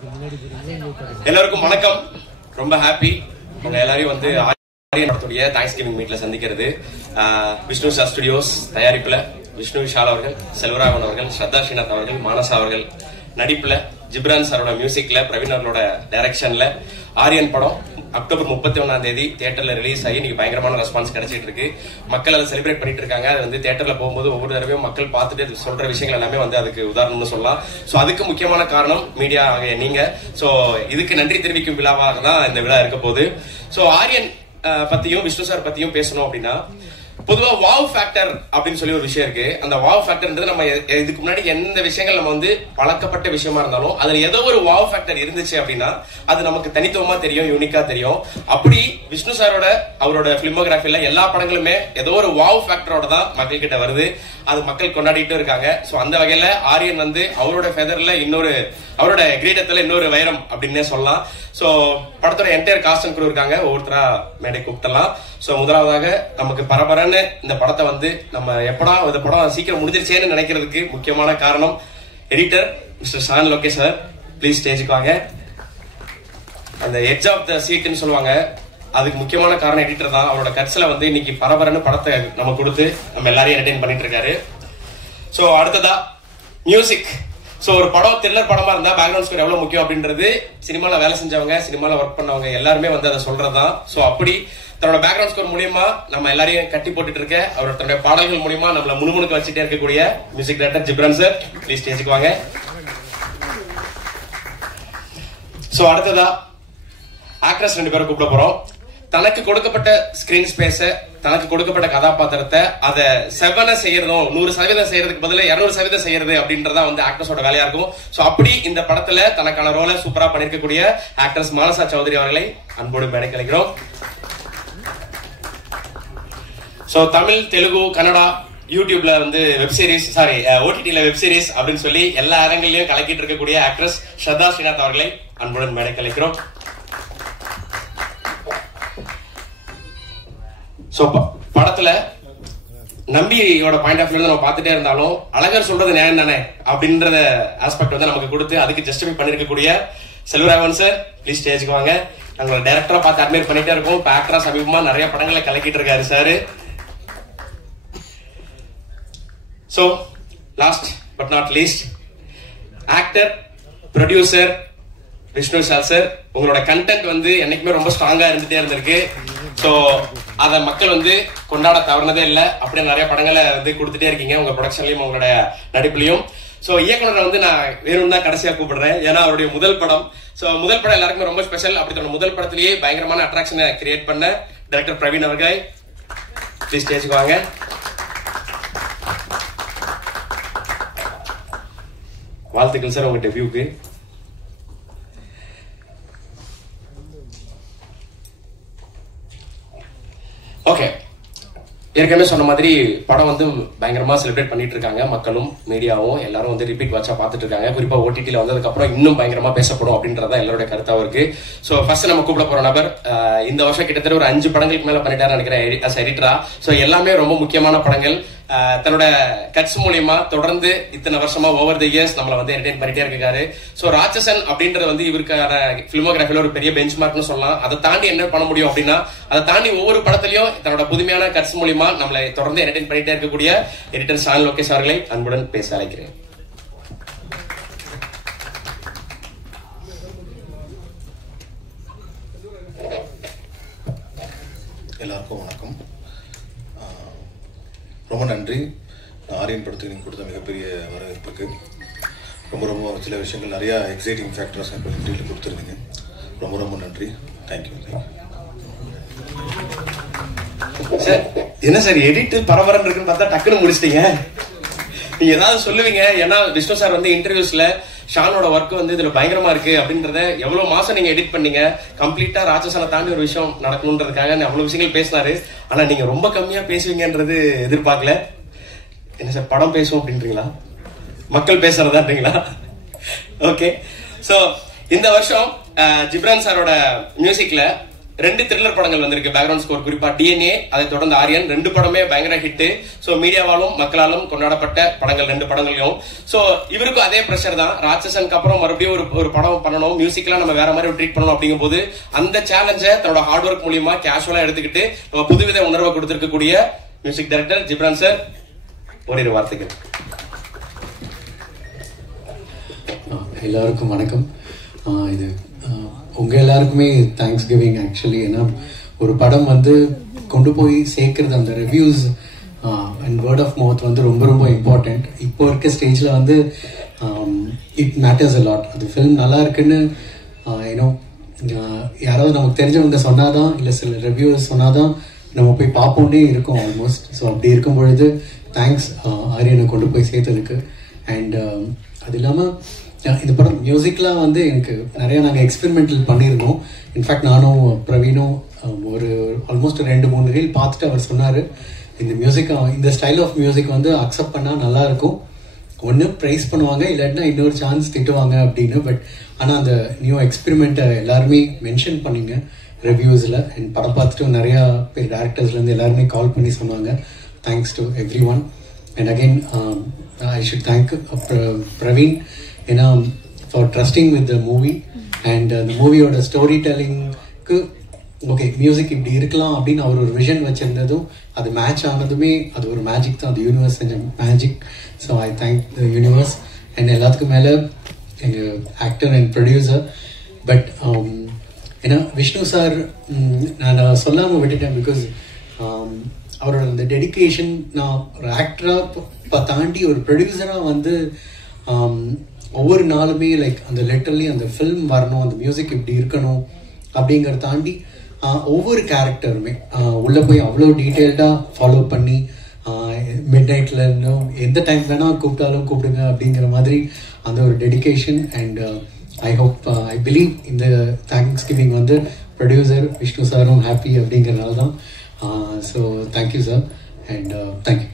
எல்லாருக்கும் வணக்கம். ரொம்ப ஹாப்பி உங்க எல்லாரையும் வந்து ஆரியனுடைய தேங்க்ஸ்கிவிங் மீட்ல சந்திக்கிறது. விஷ்ணு சார் ஸ்டுடியோஸ் தயாரிப்புல விஷ்ணு விஷால் அவர்கள், செல்வராகவன் அவர்கள், ஸ்ரத்தா ஸ்ரீநாத் அவர்கள், மானசா அவர்கள் நடிப்புல, ஜிப்ரான் சாரோட மியூசிக்ல, பிரவீன் அவர்களோட டைரக்ஷன்ல ஆரியன் படம் அக்டோபர் 31 தியேட்டர்ல ரிலீஸ் ஆகி இன்னைக்கு பயங்கரமான ரெஸ்பான்ஸ் கிடைச்சிட்டு இருக்கு. மக்கள் அதை செலிப்ரேட் பண்ணிட்டு இருக்காங்க. அது வந்து தியேட்டர்ல போகும்போது ஒவ்வொரு தடவையும் மக்கள் பார்த்துட்டு சொல்ற விஷயங்கள் எல்லாமே வந்து அதுக்கு உதாரணம்னு சொல்லலாம். சோ அதுக்கு முக்கியமான காரணம் மீடியா ஆகிய நீங்க. சோ இதுக்கு நன்றி தெரிவிக்கும் விழாவாக தான் இந்த விழா இருக்க போகுது. சோ ஆரியன் பத்தியும் விஷ்ணு சார் பத்தியும் பேசணும் அப்படின்னா, பொதுவா வாவ் ஃபேக்டர் அப்படின்னு சொல்லி ஒரு விஷயம் இருக்கு. அந்த வாவ் ஃபேக்டர்ன்றது நம்ம இதுக்கு முன்னாடி எந்த விஷயங்கள் நம்ம வந்து பழக்கப்பட்ட விஷயமா இருந்தாலும் அதுல ஏதோ ஒரு வாவ் ஃபேக்டர் இருந்துச்சு அப்படின்னா அது நமக்கு தனித்துவமா தெரியும், யூனிக்கா தெரியும். அப்படி விஷ்ணு சாரோட அவரோட பிலிமோகிராஃபில எல்லா படங்களுமே ஏதோ ஒரு வாவ் ஃபேக்டரோட தான் மக்கள் கிட்ட வருது. அது மக்கள் கொண்டாடிட்டு இருக்காங்க. சோ அந்த வகையில ஆரியன் வந்து அவரோட ஃபெதர்ல இன்னொரு, அவரோட கிரீடத்துல இன்னொரு வைரம் அப்படின்னே சொல்லலாம். சோ படத்தோட என்டையர் காஸ்ட் அண்ட் க்ரூ இருக்காங்க. ஒவ்வொருத்தரா மேடை கூப்பிடலாம். சோ முதலாவதாக நமக்கு பரபரன்னு இந்த படத்தை வந்து நம்ம எப்படா இந்த படம் சீக்கிரம் முடிஞ்சிருச்சேன்னு நினைக்கிறதுக்கு முக்கியமான காரணம் editor mister Shan Logesh sir. Please ஸ்டேஜுக்கு வாங்க. அந்த எட்ஜ் ஆஃப் த சீட்னு சொல்லுவாங்க, அதுக்கு முக்கியமான காரணம் எடிட்டர் தான். அவரோட கட்ஸ்ல வந்து இன்னைக்கு பரபரன்னு படத்தை நம்ம கொடுத்து நம்ம எல்லாரையும் என்டர்டெயின் பண்ணிட்டு இருக்காரு. சோ அடுத்ததா மியூசிக். சோ ஒரு படம் த்ரில்லர் படமா இருந்தா பேக்ரவுண்ட் ஸ்கோர் எவ்வளவு முக்கியம் அப்படின்றது சினிமால வேலை செஞ்சவங்க, சினிமால ஒர்க் பண்ணவங்க எல்லாருமே வந்து அதை சொல்றதுதான். சோ அப்படி தன்னோட பேக்ரவுண்ட் ஸ்கோர் மூலியமா நம்ம எல்லாரையும் கட்டி போட்டுட்டு இருக்க, அவரோட தன்னுடைய பாடல்கள் மூலியமா நம்மள முணுமுணுக்க வச்சுட்டே இருக்கக்கூடிய music director Ghibran sir, please ஸ்டேஜுக்கு வாங்க. சோ அடுத்ததா ஆக்ட்ரஸ் 2 பேரை கூப்பிட போறோம். தனக்கு கொடுக்கப்பட்ட ஸ்கிரீன் ஸ்பேஸ, தனக்கு கொடுக்கப்பட்ட கதாபாத்திரத்தை அதை 7 செய்யறதும் 100% செய்யறதுக்கு பதிலா 200% செய்யறது அப்படின்றதா வந்து ஆக்ட்ரஸோட வேலையா இருக்கும். சோ அப்படி இந்த படத்துல தனக்கான ரோலை சூப்பரா பண்ணிருக்கக்கூடிய ஆக்ட்ரஸ் மானசா சௌத்ரி அவர்களை அன்போடு மேடை கலைக்கிறோம். சோ தமிழ், தெலுங்கு, கன்னடா, யூடியூப்ல வந்து வெப் சீரிஸ், ஓடிடில வெப் சீரிஸ் அப்படின்னு சொல்லி எல்லா இடங்கள்லயும் கலக்கிட்டு இருக்கக்கூடிய ஆக்ட்ரஸ் ஸ்ரத்தா ஸ்ரீநாத் அவர்களை அன்புடன் மேடை கலைக்கிறோம். சோ படத்துல நம்பியோட பாயிண்ட் ஆஃப் வியூல நம்ம பார்த்துட்டே இருந்தாலும் அழகர் சொல்றது நியாயம் தானே அப்படின்றத ஆஸ்பெக்ட் வந்து நமக்கு கொடுத்து அதுக்கு ஜஸ்டிஃபை பண்ணிருக்கக்கூடிய செல்வராகவன் சார், ப்ளீஸ் ஸ்டேஜுக்கு வாங்க. நாங்களோட டைரக்டரா பார்த்து அட்மையர் பண்ணிட்டே இருக்கோம். இப்ப ஆக்டரா சமீபமா நிறைய படங்களை கலக்கிட்டு இருக்காரு sir. So last but not least, actor, producer Vishnu Vishal sir. உங்களோட கண்டென்ட் வந்து என்னைக்குமே ரொம்ப ஸ்ட்ராங்கா இருந்துட்டே இருந்திருக்கு. சோ அத மக்கள் வந்து கொண்டாட தவறுனதே இல்ல. அப்படியே நிறைய படங்களை வந்து கொடுத்துட்டே இருக்கீங்க உங்க ப்ரொடக்ஷன்லயும் உங்களோட நடிப்புலயும். சோ இயக்குனரை வந்து நான் வேணும் தான் கடைசியா கூப்பிடுறேன், ஏன்னா அவருடைய முதல் படம். சோ முதல் படம் எல்லாருக்குமே ரொம்ப ஸ்பெஷல். அப்படி முதல் படத்திலேயே பயங்கரமான அட்ராக்ஷனை கிரியேட் பண்ண டைரக்டர் பிரவீன் அவர்கள், ப்ளீஸ் ஸ்டேஜுக்கு வாங்க. வாழ்த்துக்கள் சார் உங்க டெபியூக்கு. ஓகே, ஏற்கனவே சொன்ன மாதிரி படம் வந்து பயங்கரமா செலிப்ரேட் பண்ணிட்டு இருக்காங்க. மக்களும் மீடியாவும் எல்லாரும் வந்து ரிப்பீட் வாட்சா பாத்துட்டு இருக்காங்க. குறிப்பா ஓடிடில வந்ததுக்கு அப்புறம் இன்னும் பயங்கரமா பேசப்படும் அப்படின்றத எல்லாரோட கருத்தாவும் இருக்கு. சோ ஃபர்ஸ்ட் நம்ம கூப்பிட போற நபர் இந்த வருஷம் கிட்டத்தட்ட ஒரு 5 படங்களுக்கு மேல பண்ணிட்டாரு நினைக்கிறேன் அஸ் எடிட்டரா. சோ எல்லாமே ரொம்ப முக்கியமான படங்கள். தன்னோட கட்ஸ் மூலியமா தொடர்ந்து இத்தனை வருஷமா ஓவர் தி இயர்ஸ் நம்மள வந்து என்டர்டெயின் பண்ணிட்டே இருக்காரு. சோ ராட்சசன் அப்படின்றது வந்து இவருக்கான பிலிமோகிராஃபில ஒரு பெரிய பெஞ்ச் மார்க்னு சொல்லலாம். அதை தாண்டி என்ன பண்ண முடியும் அப்படின்னா, அதை தாண்டி ஒவ்வொரு படத்திலையும் தன்னோட புதுமையான கட்ஸ் மூலியமா நம்மளை தொடர்ந்து என்டர்டெயின் பண்ணிட்டே இருக்கக்கூடிய எடிட்டர் ஷான் லோகேஷ் அவர்களை அன்புடன் பேச அழைக்கிறேன். எல்லாருக்கும் வணக்கம். ரொம்ப நன்றி ஆரியன் படத்துக்கு நீங்கள் கொடுத்த மிகப்பெரிய வரவேற்புக்கு. ரொம்ப ரொம்ப சில விஷயங்கள் நிறையா எக்ஸைட்டிங் ஃபேக்டர்ஸ் இப்போ இன்டர்வியூவில் கொடுத்துருந்தீங்க. ரொம்ப ரொம்ப நன்றி. தேங்க்யூ. சார் என்ன சார் எடிட் பரபரன்னு இருக்குன்னு பார்த்தா டக்குன்னு முடிச்சிட்டீங்க. நீங்க ஏதாவது சொல்லுவீங்க, ஏன்னா விஷ்ணு சார் வந்து இன்டர்வியூஸ்ல ஷானோட ஒர்க் வந்து இதுல பயங்கரமா இருக்கு அப்படின்றத எவ்வளவு மாசம் நீங்க எடிட் பண்ணீங்க, கம்ப்ளீட்டா ராட்சசனை தாண்டி ஒரு விஷயம் நடக்கணுன்றதுக்காக அவ்வளவு விஷயங்கள் பேசினாரு. ஆனா நீங்க ரொம்ப கம்மியா பேசுவீங்கன்றது எதிர்பார்க்கல. என்ன சார் படம் பேசுவோம் அப்படின்றீங்களா, மக்கள் பேசுறதான்றீங்களா? ஓகே. சோ இந்த வருஷம் ஜிப்ரான் சாரோட மியூசிக்ல 2 த்ரில்லர் படங்கள் வந்திருக்கு பேக்ரவுண்ட் ஸ்கோர், குறிப்பா டிஎன்ஏ, அதை தொடர்ந்து ஆரியன். 2 படமே பயங்கர ஹிட். சோ மீடியாவாலும் மக்களாலும் கொண்டாடப்பட்ட படங்கள் 2 படங்களையும். சோ இவருக்கும் அதே பிரஷர் தான். ராட்சசனுக்கு அப்புறம் மறுபடியும் ஒரு படம் பண்ணணும், மியூசிக்லாம் நம்ம வேற மாதிரி ட்ரீட் பண்ணணும் அப்படிங்கும் போது அந்த சேலஞ்சை தன்னோட ஹார்ட் ஒர்க் மூலியமா கேஷுவலா எடுத்துக்கிட்டு நம்ம புதுவித உணர்வை கொடுத்திருக்கக்கூடிய மியூசிக் டைரக்டர் ஜிப்ரான் சார், ஓரிரு வார்த்தைகள். எல்லாருக்கும் வணக்கம். இது உங்க எல்லாருக்குமே தேங்க்ஸ் கிவிங் ஆக்சுவலி. ஏன்னா ஒரு படம் வந்து கொண்டு போய் சேர்க்கறது, அந்த reviews and word of mouth வந்து ரொம்ப ரொம்ப இம்பார்ட்டன்ட். இப்போ இருக்க ஸ்டேஜில் வந்து இட் மேட்டர்ஸ் அ லாட். அது ஃபிலிம் நல்லா இருக்குன்னு ஏன்னோ யாராவது நமக்கு தெரிஞ்சவங்க சொன்னாதான், இல்லை சில ரிவ்யூஸ் சொன்னாதான் நம்ம போய் பார்ப்போன்னே இருக்கோம் ஆல்மோஸ்ட். ஸோ அப்படி இருக்கும் பொழுது தேங்க்ஸ் ஆரியனை கொண்டு போய் சேர்த்ததுக்கு. அண்ட் அது இல்லாமல் இந்த படம் மியூசிக்லாம் வந்து எனக்கு நிறைய நாங்கள் எக்ஸ்பெரிமெண்டல் பண்ணியிருந்தோம். இன்ஃபேக்ட் நானும் பிரவீனும் ஒரு ஆல்மோஸ்ட் 2-3 ரீல் பார்த்துட்டு அவர் சொன்னார், இந்த மியூசிக், இந்த ஸ்டைல் ஆஃப் மியூசிக் வந்து அக்செப்ட் பண்ணால் நல்லா இருக்கும், ஒன்று ப்ரைஸ் பண்ணுவாங்க, இல்லாட்டினா இன்னொரு சான்ஸ் திட்டுவாங்க அப்படின்னு. பட் ஆனால் அந்த நியூ எக்ஸ்பெரிமெண்ட்டை எல்லாருமே மென்ஷன் பண்ணிங்க ரிவ்யூஸில். அண்ட் படம் பார்த்துட்டு நிறையா பேர் டேரக்டர்ஸ்லேருந்து எல்லாருமே கால் பண்ணி சொன்னாங்க. Thanks to everyone. And again I should thank Praveen, ஏன்னா for trusting with the movie. And அந்த மூவியோட ஸ்டோரி டெல்லிங்க்கு ஓகே மியூசிக் இப்படி இருக்கலாம் அப்படின்னு அவர் ஒரு விஷன் வச்சிருந்ததும் அது மேட்ச் ஆனதுமே அது ஒரு மேஜிக் தான். அது யூனிவர்ஸ் செஞ்ச magic. So I thank the universe. And எல்லாத்துக்கும் மேலே எங்கள் ஆக்டர் அண்ட் ப்ரொடியூசர். பட் ஏன்னா விஷ்ணு சார் நான் சொல்லாமல் விட்டுட்டேன், பிகாஸ் அவரோட அந்த டெடிக்கேஷன், நான் ஒரு ஆக்டராக தாண்டி ஒரு ப்ரொடியூசராக வந்து ஒவ்வொரு நாளுமே லைக் அந்த லிட்டரலி அந்த ஃபில்ம் வரணும், அந்த மியூசிக் இப்படி இருக்கணும் அப்படிங்கிறத தாண்டி ஒவ்வொரு கேரக்டருமே உள்ளே போய் அவ்வளோ டீட்டெயில்டாக ஃபாலோ பண்ணி மிட் நைட்டில் இருந்தும் எந்த டைம் வேணால் கூப்பிட்டாலும் கூப்பிடுங்க அப்படிங்கிற மாதிரி அந்த ஒரு dedication. And I hope I believe இந்த தேங்க்ஸ் கிவிங் வந்து ப்ரொடியூசர் விஷ்ணு சாரும் ஹாப்பி அப்படிங்கிறனால தான். So thank you sir. And thank you.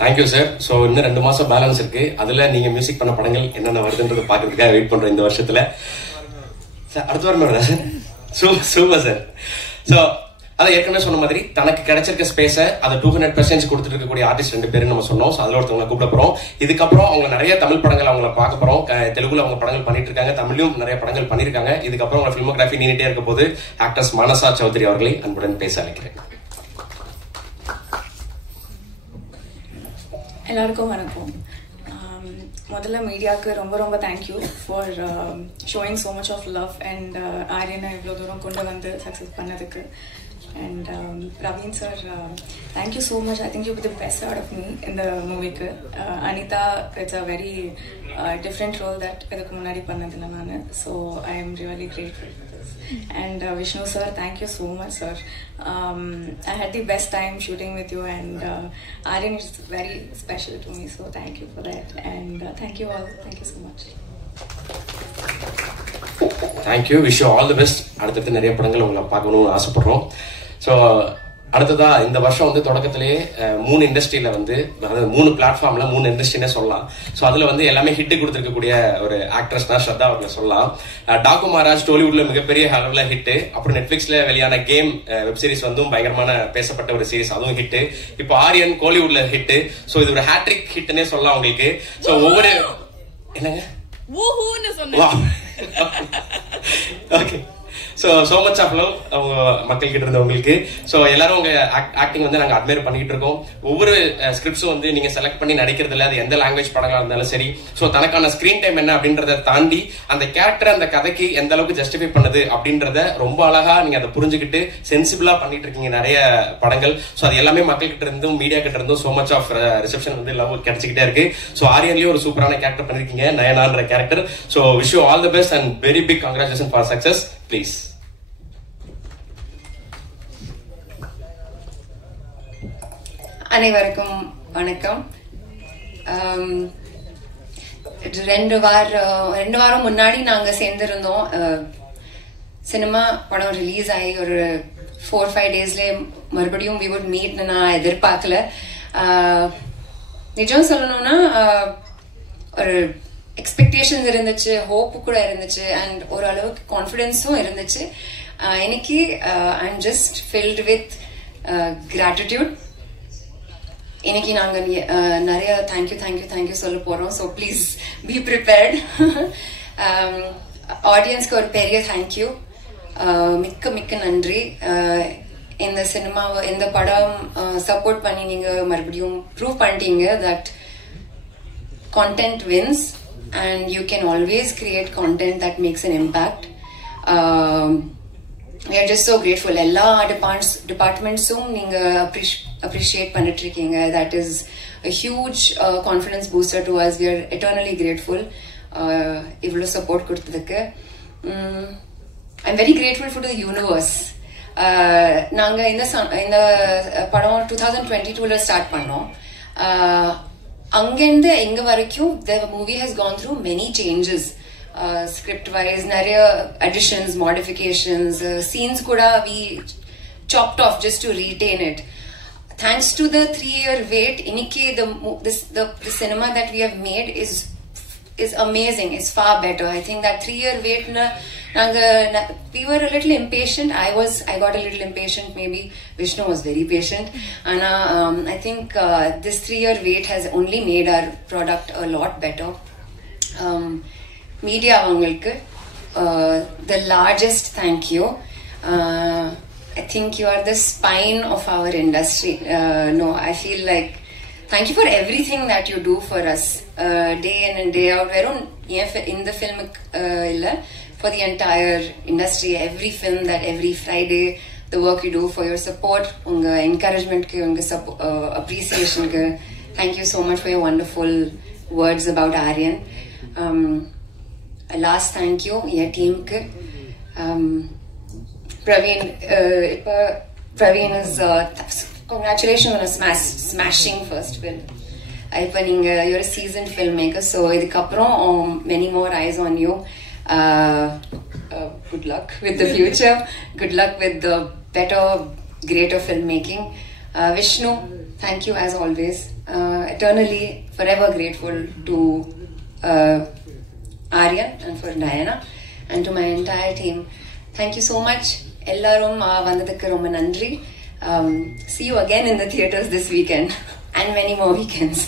Thank you sir. So இன்னும் 2 மாசம் பேலன்ஸ் இருக்கு. அதுல நீங்க மியூசிக் பண்ண படங்கள் என்னென்ன வருதுன்றது பாக்குறதுக்காக வெயிட் பண்றோம் இந்த வருஷத்துல. சார் அடுத்த வாரம் வருதா சார்? Super sir. ஸோ அதை ஏற்கனவே சொன்ன மாதிரி தனக்கு கிடைச்சிருக்க ஸ்பேஸை அதை 200% கொடுத்துட்டு இருக்கக்கூடிய ஆர்டிஸ்ட் 2 பேரும் நம்ம சொன்னோம். ஸோ அதில் ஒருத்தவங்களை கூப்பிட போறோம். இதுக்கப்புறம் அவங்க நிறைய தமிழ் படங்கள் அவங்கள பார்க்க போறோம். தெலுங்குல அவங்க படங்கள் பண்ணிட்டு இருக்காங்க, தமிழ்லையும் நிறைய படங்கள் பண்ணிருக்காங்க. இதுக்கப்புறம் அவங்க ஃபிலிமோகிராஃபி நீட்டே இருக்க போது ஆக்டர்ஸ் மானசா சௌத்ரி அவர்களை அன்புடன் பேச அழைக்கிறேன். எல்லாருக்கும் வணக்கம். முதல்ல மீடியாவுக்கு ரொம்ப ரொம்ப thank you for showing so much of love and ஆரியனை இவ்வளோ தூரம் கொண்டு வந்து சக்ஸஸ் பண்ணதுக்கு. And Praveen sir, thank you so much. I think you were the best out of me in the movie. Anita, it's a very different role that idukku munadi pannadilla nanu, so I am really grateful for this. And Vishnu sir, thank you so much sir. I had the best time shooting with you, and Aryan is very special to me, so thank you for that. And thank you all. Thank you so much. Thank you. Wish you all the best. அடுத்தடுத்து நிறைய படங்கள் உங்களை பார்க்கணும்னு ஆசைப்படுறோம். So அடுத்ததா இந்த வருஷம் வந்து தொடக்கத்திலேயே 3 இண்டஸ்ட்ரியில வந்து, அதாவது 3 பிளாட்ஃபார்ம்ல 3 இண்டஸ்ட்ரினே சொல்லலாம். ஸோ அதுல வந்து எல்லாமே ஹிட் கொடுத்துருக்கக்கூடிய ஒரு ஆக்ட்ரஸ்னா ஸ்ரத்தா அவர்களை சொல்லலாம். டாக்கு மகாராஜ் டோலிவுட்ல மிகப்பெரிய அளவுல ஹிட். அப்புறம் நெட்ஃபிளிக்ஸ்ல வெளியான கேம் வெப் சீரிஸ் வந்து பயங்கரமான பேசப்பட்ட ஒரு சீரிஸ், அதுவும் ஹிட். இப்போ ஆரியன் கோலிவுட்ல ஹிட். ஸோ இது ஒரு ஹேட்ரிக் ஹிட்னே சொல்லலாம் உங்களுக்கு. ஸோ ஒவ்வொரு என்னங்க okay. so much of love மக்கள் கிட்ட இருந்து உங்களுக்கு. ஸோ எல்லாரும் உங்க ஆக்டிங் வந்து நாங்க அட்மையர் பண்ணிட்டு இருக்கோம். ஒவ்வொரு ஸ்கிரிப்ட்ஸும் வந்து நீங்க செலக்ட் பண்ணி நடிக்கிறதுல அது எந்த லாங்குவேஜ் படங்களா இருந்தாலும் சரி, ஸோ தனக்கான ஸ்கிரீன் டைம் என்ன அப்படின்றத தாண்டி அந்த கேரக்டர் அந்த கதைக்கு எந்த அளவுக்கு ஜஸ்டிஃபை பண்ணுது அப்படின்றத ரொம்ப அழகா நீங்க அதை புரிஞ்சுக்கிட்டு சென்சிபிளா பண்ணிட்டு இருக்கீங்க நிறைய படங்கள். ஸோ அது எல்லாமே மக்கள் கிட்ட இருந்தும் மீடியா கிட்ட இருந்தும் so much of ரிசெப்ஷன் வந்து லவ் கிடைச்சிக்கிட்டே இருக்கு. ஸோ ஆரியன்லயும் ஒரு சூப்பரான கேரக்டர் பண்ணிருக்கீங்க, நயனான்ற character. So wish you all the best and very big congratulation for success. Please. அனைவருக்கும் வணக்கம். 2 வாரம் முன்னாடி நாங்க சேர்ந்திருந்தோம். சினிமா படம் ரிலீஸ் ஆகி ஒரு 4-5 டேஸ்ல மறுபடியும் we would meet நான் எதிர்பார்க்கல. நிஜம் சொல்லணும்னா ஒரு எக்ஸ்பெக்டேஷன்ஸ் இருந்துச்சு, ஹோப் கூட இருந்துச்சு, அண்ட் ஒரு அளவுக்கு கான்ஃபிடன்ஸும் இருந்துச்சு. இன்னைக்கு I am just filled with gratitude. இன்னைக்கு நாங்க நிறைய தேங்க்யூ சொல்ல போறோம். So please be prepared. ஆடியன்ஸ்க்கு ஒரு பெரிய தேங்க்யூ, மிக்க நன்றி. இந்த சினிமாவை, இந்த படம் சப்போர்ட் பண்ணி நீங்க மறுபடியும் ப்ரூவ் பண்ணிட்டீங்க that content wins and you can always create content that makes an impact. We are just so grateful. Ella departments neenga appreciate pannittirukeenga. That is a huge confidence booster to us. We are eternally grateful ivlo support kodutadukku. I'm very grateful for the universe. நாங்க இந்த படம் 2022 ல start பண்ணோம். அங்கிருந்து எங்க வரைக்கும் the movie has gone through many changes, script wise நிறைய additions, modifications, scenes kuda we chopped off just to retain it. Thanks to the 3-year wait, inike the cinema that we have made is amazing, is far better. I think that 3-year wait we were a little impatient. I got a little impatient. Maybe Vishnu was very patient. And I think this 3-year wait has only made our product a lot better. Media avangalukku the largest thank you. I think you are the spine of our industry. No, I feel like thank you for everything that you do for us, day in and day out. Verum in the film illa, for the entire industry, every film, that every Friday, the work you do, for your support, unga encouragement ku, unga appreciation ku. Thank you so much for your wonderful words about Aryan. A last thank you your team ku. Praveen is congratulations on a smashing first film. You're a seasoned filmmaker, so idukaprom many more eyes on you. Good luck with the future. Good luck with the better, greater filmmaking. Vishnu, thank you as always. Eternally, forever grateful to Aryan and for Diana and to my entire team. Thank you so much. Ellarum vandadukku romba nandri. See you again in the theaters this weekend and many more weekends.